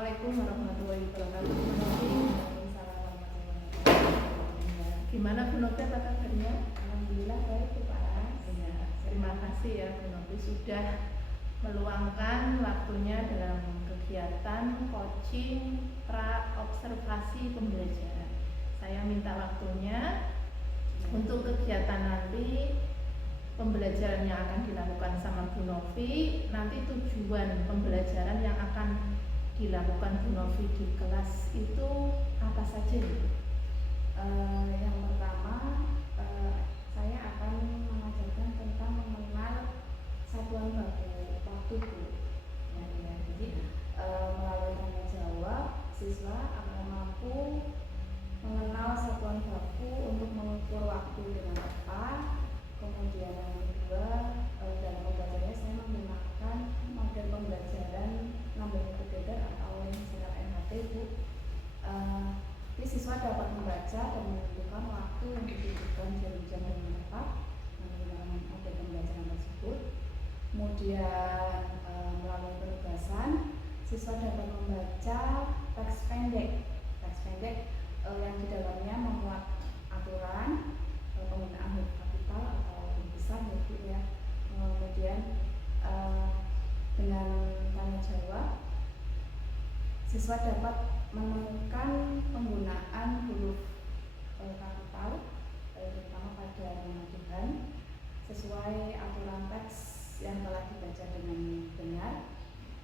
Assalamualaikum warahmatullahi wabarakatuh. Gimana Bu Novi, apa kabarnya? Alhamdulillah baik Bu Paras. Ya, terima kasih ya Bu Novi sudah meluangkan waktunya dalam kegiatan coaching pra observasi pembelajaran. Saya minta waktunya untuk kegiatan nanti pembelajaran yang akan dilakukan sama Bu Novi. Nanti tujuan pembelajaran yang akan dilakukan Bu Novi di kelas itu apa saja? Yang pertama saya akan mengajarkan tentang mengenal satuan baku waktu Bu. Jadi melalui tanya jawab siswa akan mampu mengenal satuan baku untuk mengukur waktu dengan tepat. Kemudian yang kedua, dalam pembelajarannya saya menggunakan model pembelajaran number together atau singkat NHT Bu. Jadi siswa dapat membaca dan menentukan waktu yang dibutuhkan jam-jam dengan tepat menggunakan model pembelajaran tersebut. Kemudian melalui penugasan siswa dapat membaca teks pendek yang di dalamnya memuat aturan penggunaan huruf kapital atau huruf besar ya. Kemudian dengan tanya jawab siswa dapat menemukan penggunaan huruf kapital terutama pada nama Tuhan sesuai aturan teks yang telah dibaca dengan benar.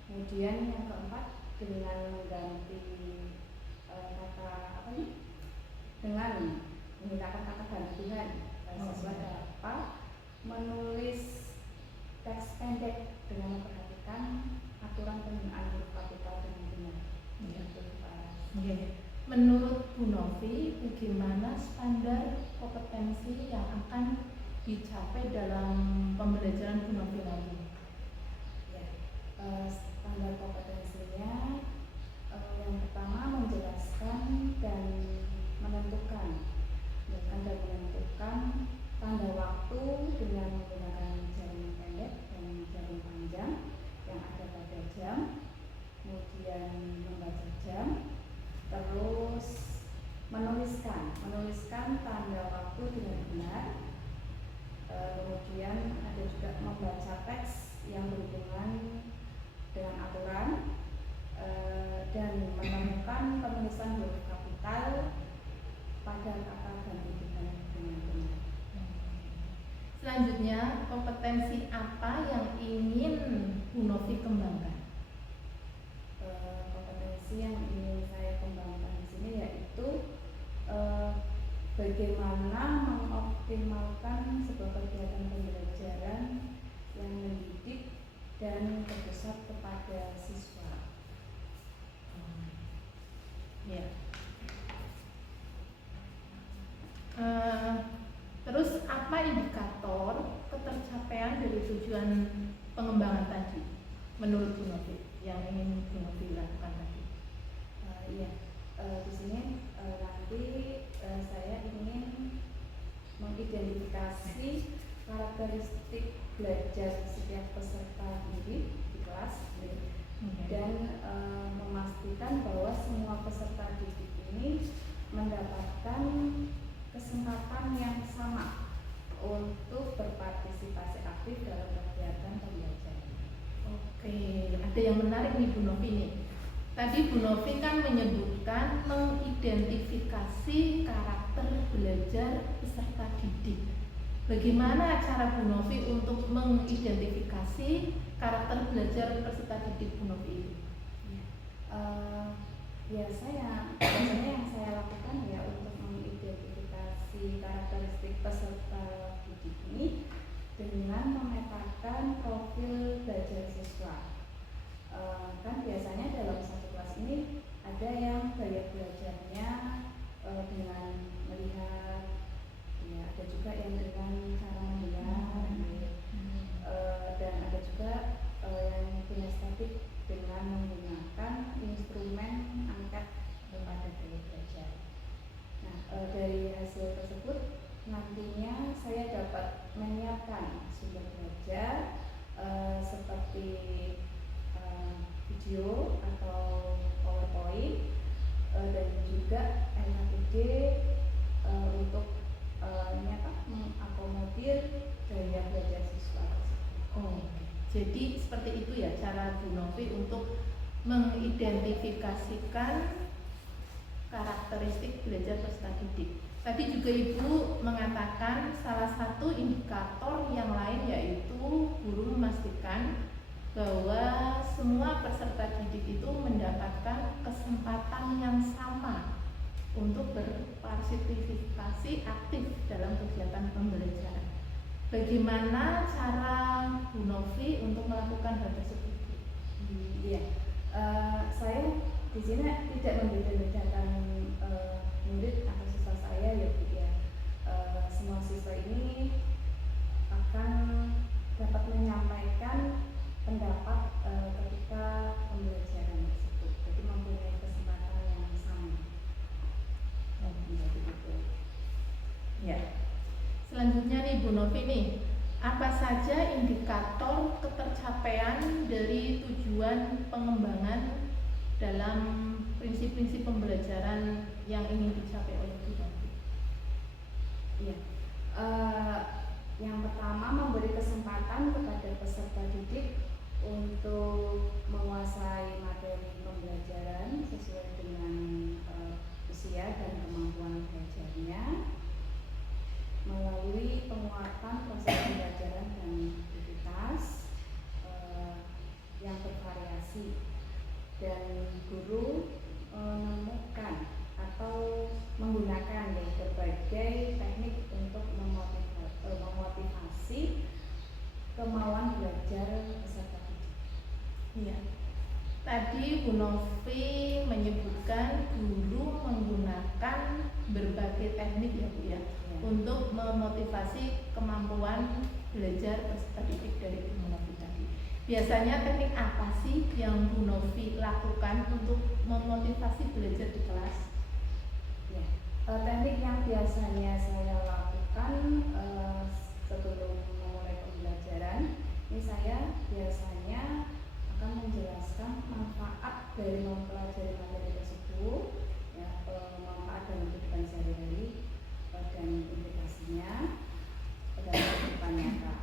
Kemudian yang keempat, dengan mengganti dengan menggunakan kata gantungan siswa dapat menulis teks pendek dengan memperhatikan aturan penggunaan huruf kapital dengan benar. Menurut Bu Novi, bagaimana standar kompetensi yang akan dicapai dalam pembelajaran Bu Novi nanti? Standar kompetensinya yang pertama menjelaskan dan menentukan tanda waktu dengan menggunakan jarum pendek dan jarum panjang yang ada pada jam. Kemudian membaca jam, terus menuliskan tanda waktu dengan benar. Kemudian ada juga membaca teks yang berhubungan dengan aturan dan menemukan penulisan huruf kapital pada kata ganti dengan benar. Selanjutnya, kompetensi apa yang ingin Bu Novi kembangkan? Kompetensi yang ingin saya kembangkan di sini yaitu bagaimana mengoptimalkan sebuah kegiatan pembelajaran yang mendidik dan berpusat kepada siswa. Terus apa indikator ketercapaian dari tujuan pengembangan tadi menurut Bu Novi yang ingin Bu Novi lakukan tadi? Di sini nanti saya ingin mengidentifikasi karakteristik belajar setiap peserta didik di kelas dan memastikan bahwa semua peserta didik ini mendapatkan kesempatan yang sama untuk berpartisipasi aktif dalam kegiatan pembelajaran. Oke, ada yang menarik nih Bu Novi nih. Tadi Bu Novi kan menyebutkan mengidentifikasi karakter belajar peserta didik. Bagaimana cara Bu Novi untuk mengidentifikasi karakter belajar peserta didik Bu Novi ini? Biasanya yang saya lakukan ya untuk mengidentifikasi karakteristik peserta didik ini dengan memetakan profil belajar siswa. Kan biasanya dalam satu kelas ini ada yang gaya belajarnya dengan melihat, ya ada juga yang dengan cara mendengar, dan ada juga yang kinestetik dengan menggunakan instrumen angkat pada gaya belajar. Nah, dari hasil tersebut nantinya saya dapat menyiapkan sumber belajar seperti video atau Bu Novi untuk mengidentifikasikan karakteristik belajar peserta didik. Tadi juga Ibu mengatakan salah satu indikator yang lain yaitu guru memastikan bahwa semua peserta didik itu mendapatkan kesempatan yang sama untuk berpartisipasi aktif dalam kegiatan pembelajaran. Bagaimana cara Bu Novi untuk melakukan hal tersebut? Iya, saya di sini tidak membeda-bedakan murid atau siswa saya ya Bu ya. Semua siswa ini akan dapat menyampaikan pendapat ketika pembelajaran tersebut. Jadi mempunyai kesempatan yang sama. Menjadi itu. Ya. Selanjutnya nih Bu Novi nih, apa saja indikator ketercapaian dari tujuan pengembangan dalam prinsip-prinsip pembelajaran yang ingin dicapai oleh Bu Novi? Iya. Yang pertama, memberi kesempatan kepada peserta didik untuk menguasai materi pembelajaran sesuai dengan usia dan kemampuan belajarnya melalui penguatan proses pembelajaran dan aktivitas yang bervariasi, dan guru menemukan atau menggunakan berbagai teknik untuk memotivasi kemauan belajar peserta didik. Iya. Tadi Bu Novi menyebutkan guru menggunakan berbagai teknik ya Bu ya, untuk memotivasi kemampuan belajar peserta didik dari Bu Novi tadi. Biasanya teknik apa sih yang Bu Novi lakukan untuk memotivasi belajar di kelas? Ya, teknik yang biasanya saya lakukan sebelum memulai pembelajaran, ini saya biasanya akan menjelaskan manfaat dari mempelajari materi tersebut, ya, manfaat dalam kehidupan sehari-hari dan implikasinya dalam kehidupan nyata.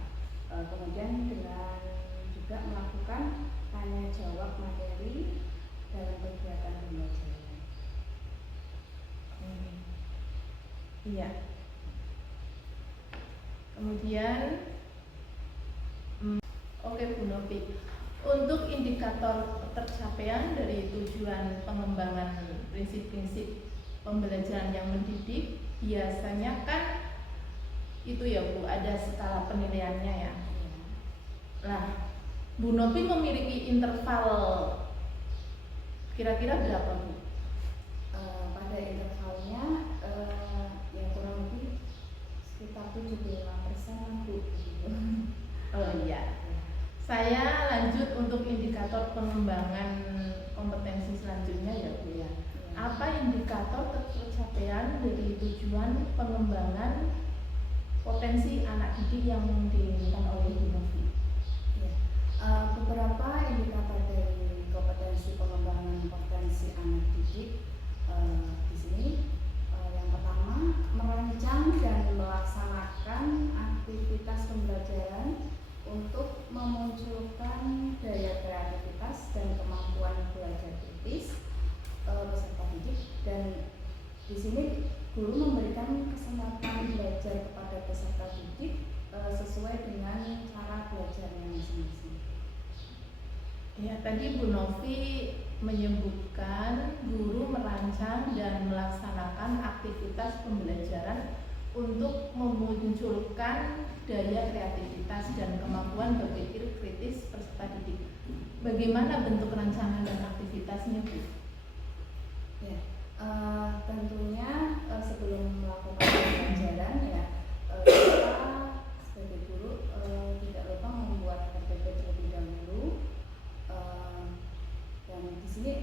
Kemudian dengan juga melakukan tanya jawab materi dalam kegiatan pembelajaran. Iya. Kemudian, oke Bu Novi, untuk indikator tercapaian dari tujuan pengembangan prinsip-prinsip pembelajaran yang mendidik, biasanya kan itu ya Bu, ada skala penilaiannya ya. Nah, Bu Novi memiliki interval kira-kira berapa Bu? Pada intervalnya ya kurang lebih sekitar 75% Bu. Oh iya. Saya lanjut untuk indikator pengembangan kompetensi selanjutnya ya Bu ya. Apa indikator tercapaian dari tujuan pengembangan potensi anak didik yang diinginkan oleh Bu Novi? Ya. Beberapa indikator dari kompetensi pengembangan potensi anak didik di sini, yang pertama, merancang dan melaksanakan aktivitas pembelajaran untuk memunculkan daya kreativitas dan kemampuan belajar kritis peserta didik, dan di sini guru memberikan kesempatan belajar kepada peserta didik sesuai dengan cara belajarnya masing-masing. Ya, tadi Bu Novi menyebutkan guru merancang dan melaksanakan aktivitas pembelajaran untuk memunculkan daya kreativitas dan kemampuan berpikir kritis peserta didik. Bagaimana bentuk rancangan dan aktivitasnya Bu? Ya, tentunya sebelum melakukan pembelajaran ya, kita sebagai guru tidak lupa membuat RPP terlebih dahulu, dan di sini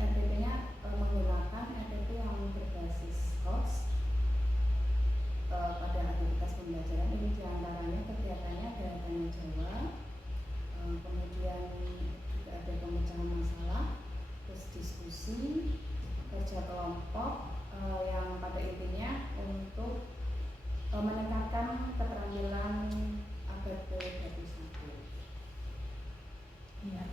RPP-nya menggunakan RPP yang berbasis HOTS. Pada aktivitas pembelajaran ini diantaranya kegiatannya ada tanya jawab, kemudian juga ada pemecahan masalah, terus diskusi, kerja kelompok, yang pada intinya untuk meningkatkan keterampilan abad ke-21. Ya.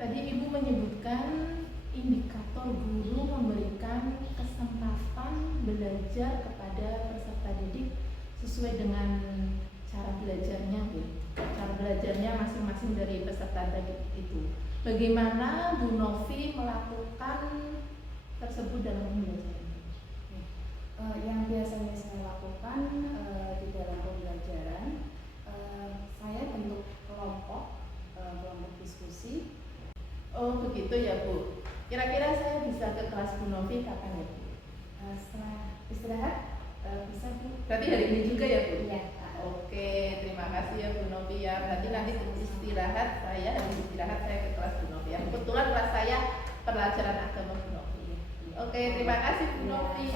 Tadi Ibu menyebutkan indikator guru memberikan kesempatan belajar kepada peserta didik sesuai dengan cara belajarnya, Bu. Cara belajarnya masing-masing dari peserta didik itu. Bagaimana Bu Novi melakukan tersebut dalam pembelajaran? Yang biasanya saya lakukan di dalam pembelajaran, saya bentuk kelompok diskusi. Oh begitu ya Bu. Kira-kira saya bisa ke kelas Bu Novi kapan ya Bu? Setelah istirahat bisa Bu. Berarti hari ini juga ya Bu? Iya. Oke, terima kasih ya Bu Novi ya. Berarti nanti istirahat saya, habis istirahat saya ke kelas Bu Novi ya. Kebetulan kelas saya pelajaran agama Bu Novi. Oke, terima kasih Bu Novi.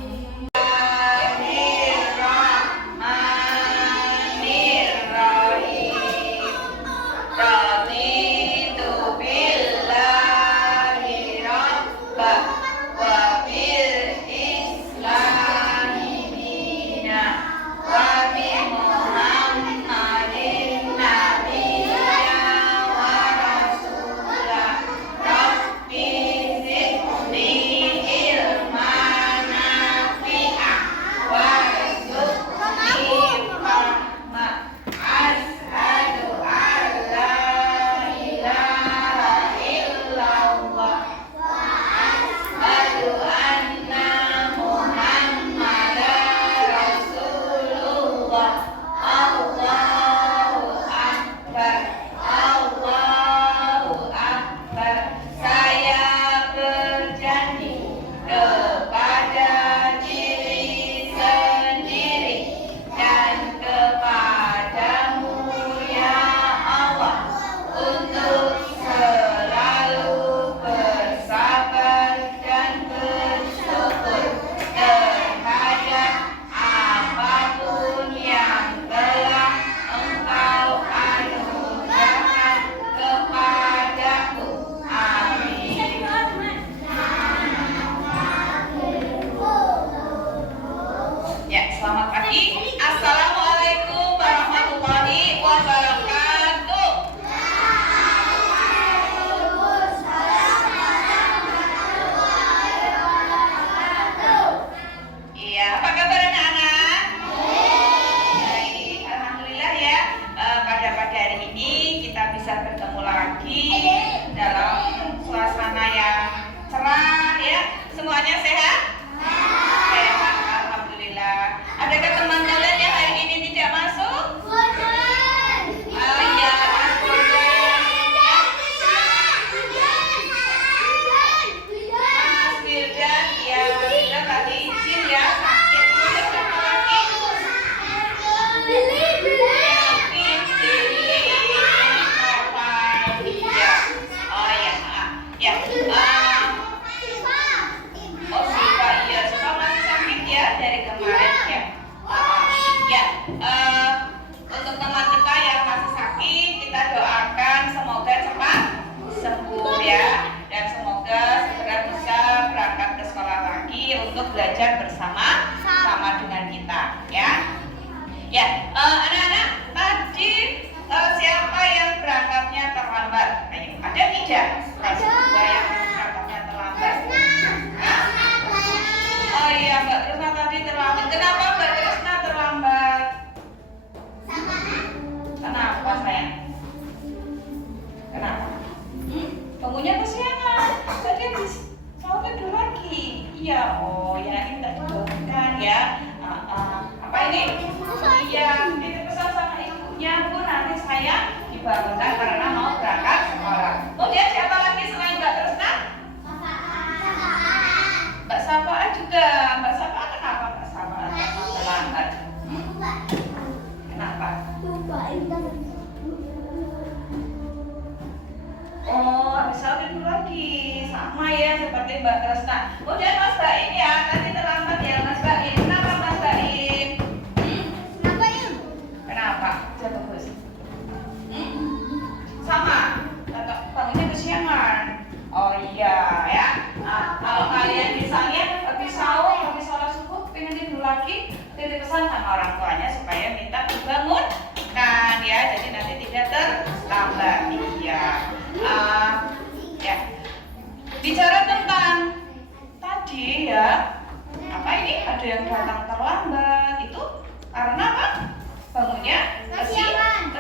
ada yang datang terlambat. Itu karena apa? Bangunnya kesiangan.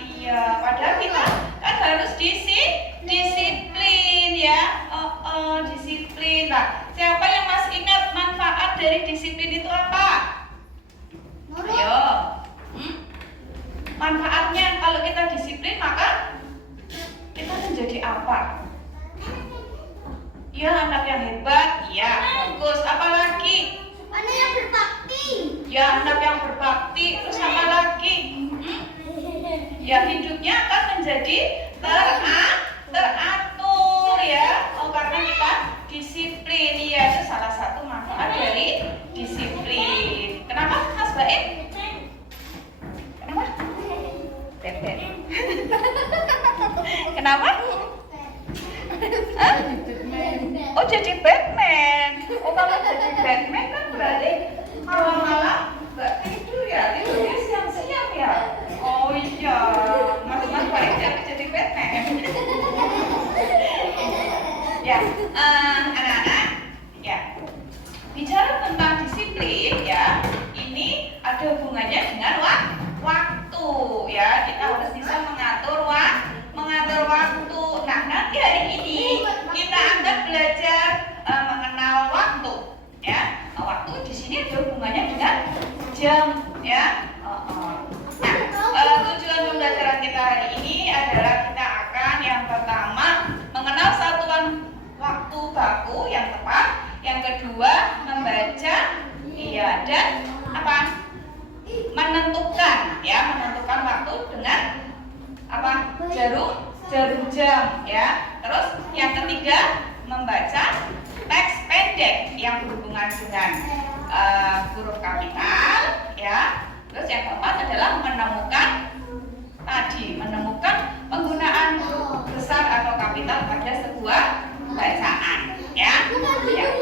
Iya, padahal kita kan harus disiplin ya. Disiplin. Nah, siapa yang masih ingat manfaat dari disiplin itu apa? Ayo. Manfaatnya kalau kita disiplin maka kita menjadi apa? Ya, anak yang hebat. Ya, bagus. Apalagi? Anak yang berbakti. Ya, anak yang berbakti. Terus apa lagi? Ya, hidupnya akan menjadi teratur ya. Karena kita disiplin. Ya, itu salah satu manfaat dari disiplin. Kenapa, Mas Baim? Kenapa? Bebek. Kenapa? Hah? Oh, jadi Batman. Oh, kalau jadi Batman kan berarti malam-malam nggak tidur ya, tidurnya siang-siang ya. Oh iya, Mas Baim jadi Batman. Ya, anak-anak, ya. Bicara tentang disiplin ya, ini ada hubungannya dengan waktu ya. Kita harus bisa mengatur waktu. Nah, nanti hari ini kita akan belajar mengenal waktu ya. Waktu di sini ada hubungannya dengan jam ya. Tujuan pembelajaran kita hari ini adalah kita akan yang pertama mengenal satuan waktu baku yang tepat, yang kedua membaca, iya, dan apa? Menentukan waktu dengan apa? Jarum jam ya. Terus yang ketiga membaca teks pendek yang berhubungan dengan huruf kapital ya. Terus yang keempat adalah menemukan penggunaan huruf besar atau kapital pada sebuah bacaan ya. Ya.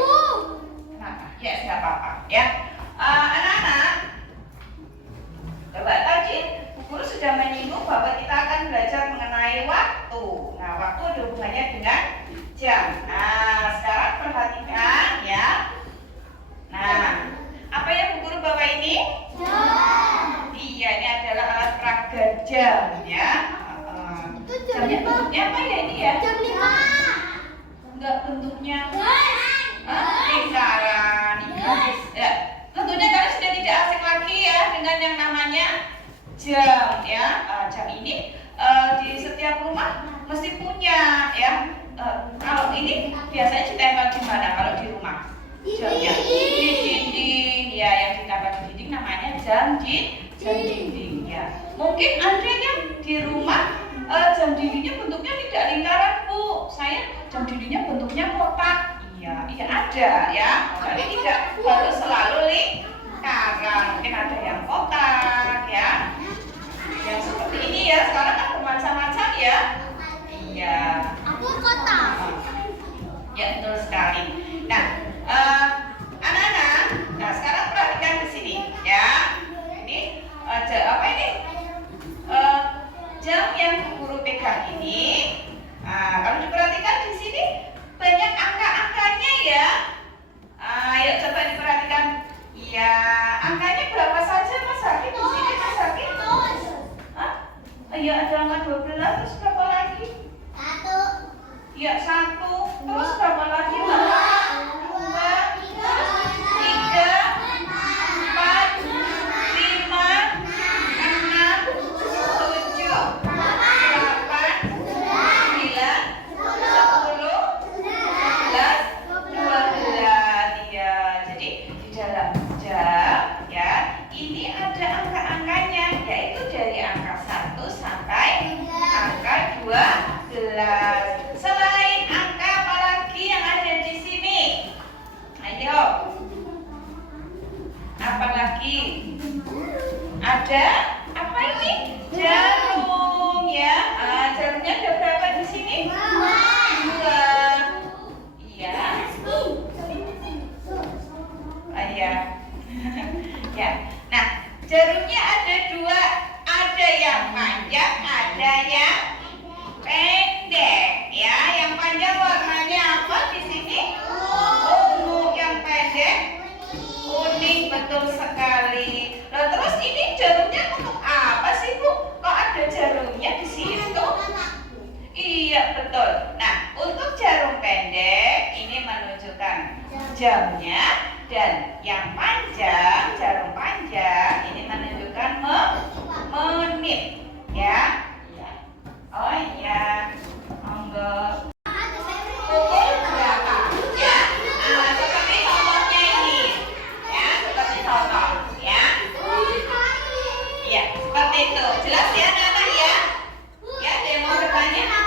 Kenapa? Ya, tidak apa-apa ya. Anak-anak, coba tadi guru sudah menyinggung bahwa kita akan belajar mengenai waktu. Nah, waktu ada hubungannya dengan jam. Nah, sekarang perhatikan ya. Nah, apa yang Bu Guru bawa ini? Jam. Iya, ini adalah alat peraga jam ya. Jamnya bentuknya apa ya ini ya? Jam 5. Enggak, bentuknya lingkaran. Ya, tentunya kalian sudah tidak asing lagi ya dengan yang namanya jam ya. Jam ini di setiap rumah mesti punya ya. Kalau ini biasanya ditempel di mana kalau di rumah? Jamnya di dinding ya, yang ditempel di dinding namanya jam dinding ya. Mungkin ada yang di rumah jam dindingnya bentuknya tidak lingkaran, Bu. Saya jam dindingnya bentuknya kotak. Iya ada ya. Jadi tidak harus selalu lingkaran. Mungkin ada yang kotak ya. Yang seperti ini ya. Sekarang kan bermacam-macam ya. Iya. Aku kotak. Ya, betul sekali. Nah, anak-anak, nah sekarang perhatikan di sini ya. Ini apa ini? Jam yang guru pegang ini. Nah, kalau diperhatikan di sini banyak angka-angkanya ya. Ayo coba diperhatikan. Ya, angkanya berapa saja Mas Hakim di sini Mas Hakim? Iya, ada angka 12, terus berapa lagi? 1. Ya, 1. Terus berapa lagi Mas? jamnya, dan yang panjang, jarum panjang ini menunjukkan menit, ya. Oh iya, monggo. Pukul berapa? Ya, seperti contohnya ini, ya, seperti contoh, ya. Ya, seperti itu. Jelas ya, anak-anak ya? Ya, ada yang mau bertanya?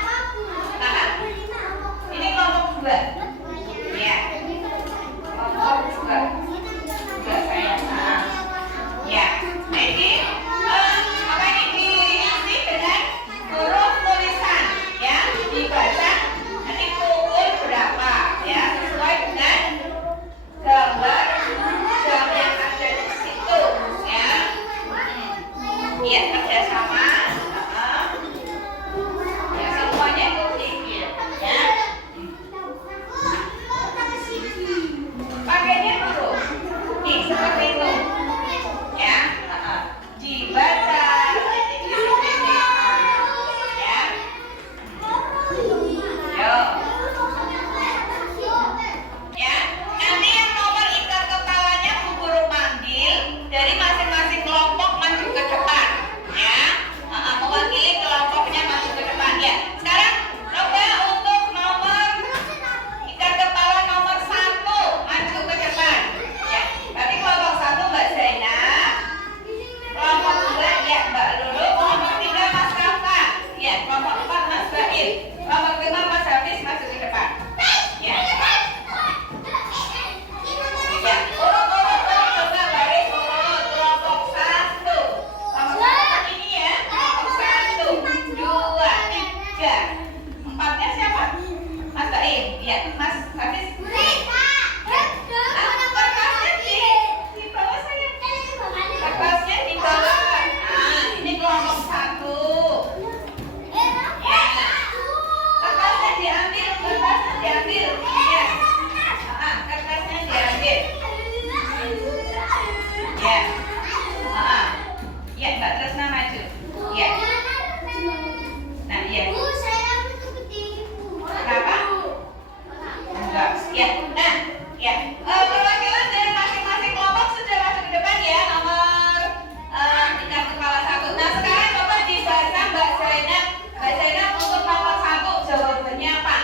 Nah, ini kelompok 2. Ya, kelompok 2. Juga saya. Ya, nah ini apa ini diisi dengan huruf tulisan, ya, dibaca nanti pukul berapa, ya, sesuai dengan gambar jam yang ada di situ, ya. Iya, kerjasama. Ya, semuanya itu dikit, ya. Pakainya huruf. Nih, seperti itu. Ya, dibaca titik-titik. Ya. Yo. Ya, nanti yang nomor ikat kepalanya Bu Guru panggil dari masing-masing kelompok maju ke depan, ya. Mewakili kelompoknya maju ke depan, ya. Sekarang coba untuk nomor ikat kepala nomor 1 maju ke depan, ya. Berarti kelompok 1 Mbak Zainab, kelompok 2 ya Mbak Lulu, kelompok 3 Mas Rafa, ya. Kelompok 4 Mas Baim, kelompok 5 Mas Hafiz maju ke depan, ya. Ya, urut coba baris urut kelompok 1. Kelompok 1 ini ya, kelompok 1, 2, 3. 4-nya siapa? Mas Baim, ya. Mas Hafiz. Kertasnya di bawah saya. Kertasnya di bawah. Nah, ini kelompok 1. Ya. Kertasnya diambil, kertasnya diambil. Ya. Kertasnya diambil. Ya. Ya, Mbak Tresna maju. Ya. Nah, ya. Kenapa? Enggak. Ya. Nah, ya. Perwakilan dari masing-masing kelompok sudah masuk ke depan ya, nomor ikat kepala 1. Nah, sekarang coba dibaca Mbak Zainab. Mbak Zainab untuk nomor 1 jawabannya apa?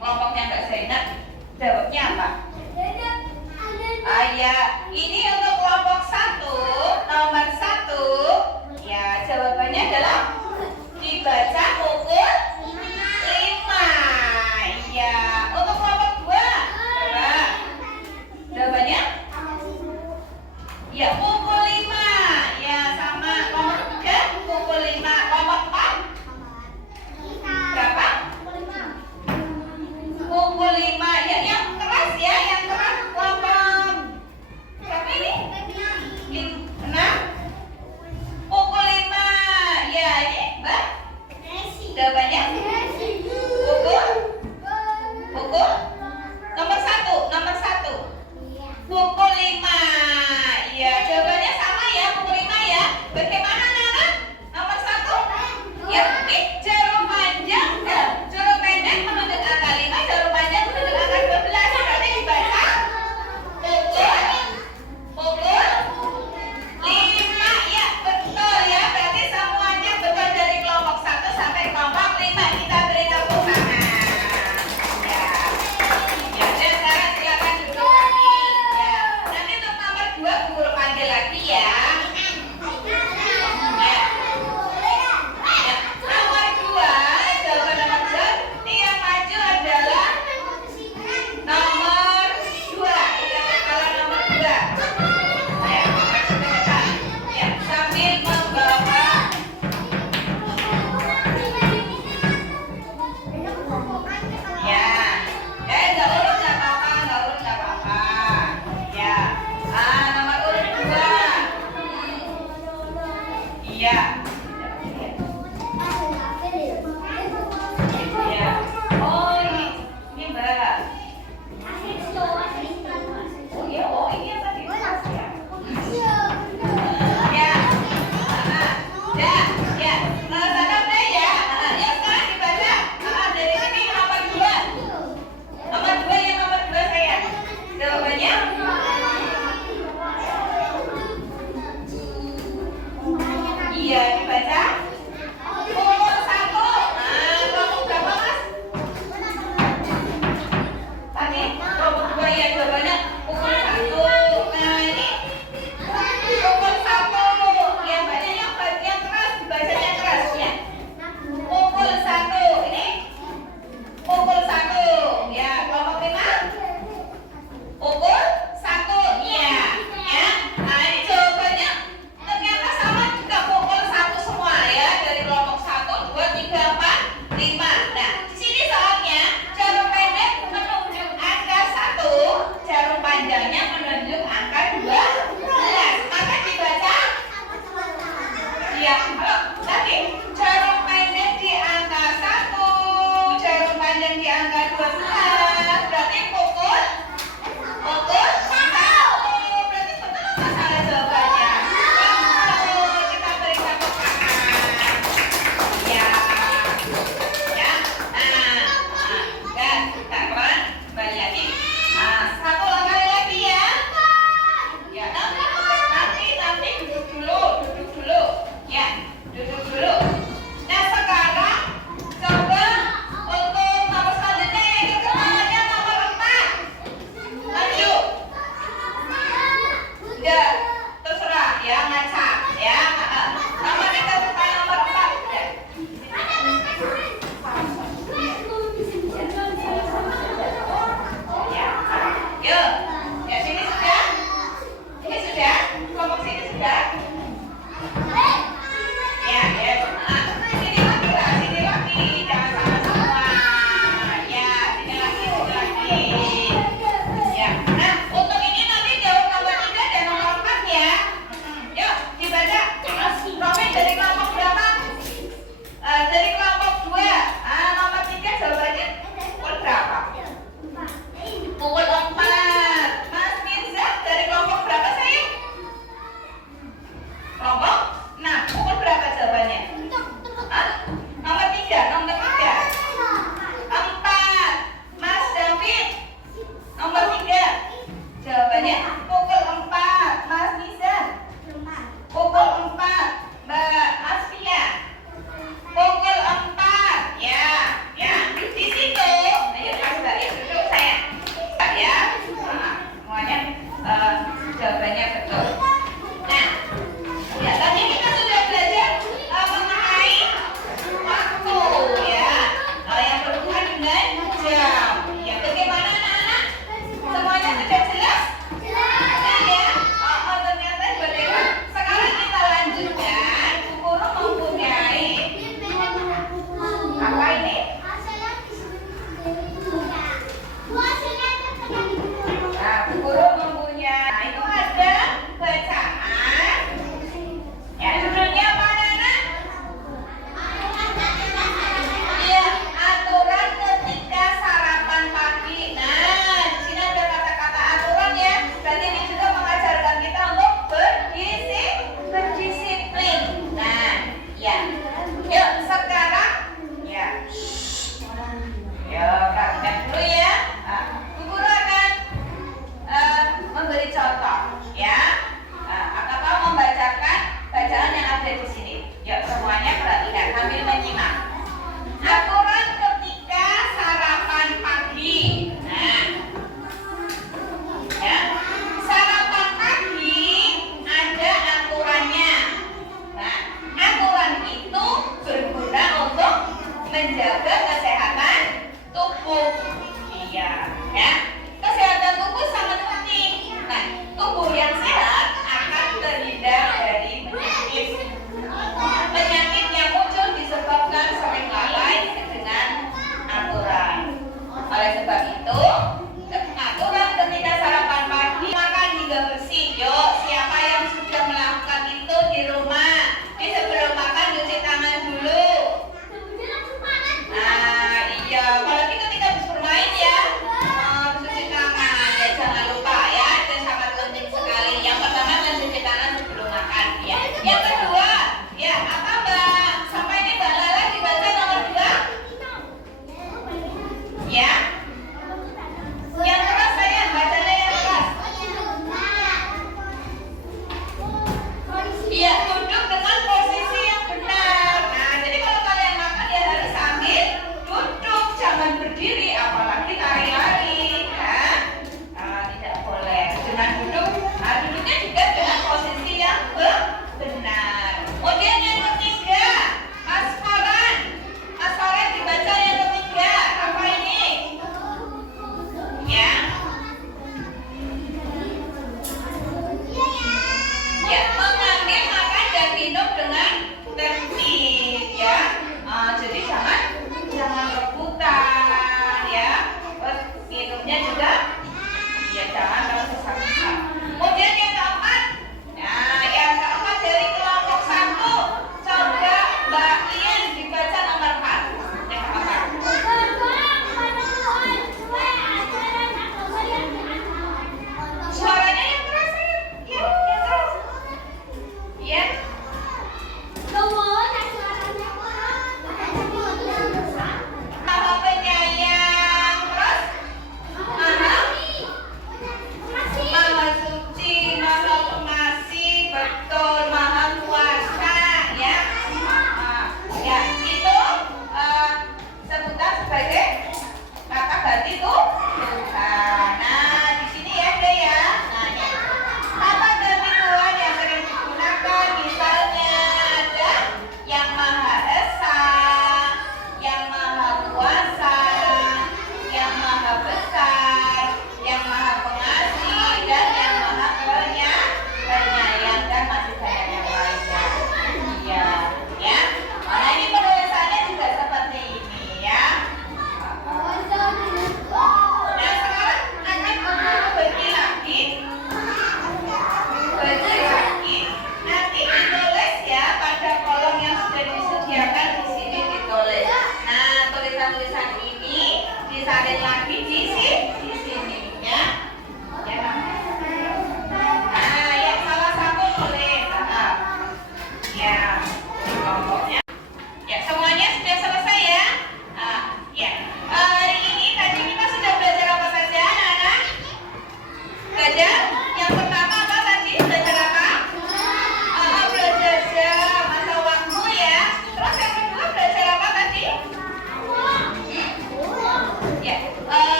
Kelompoknya Mbak Zainab jawabnya apa?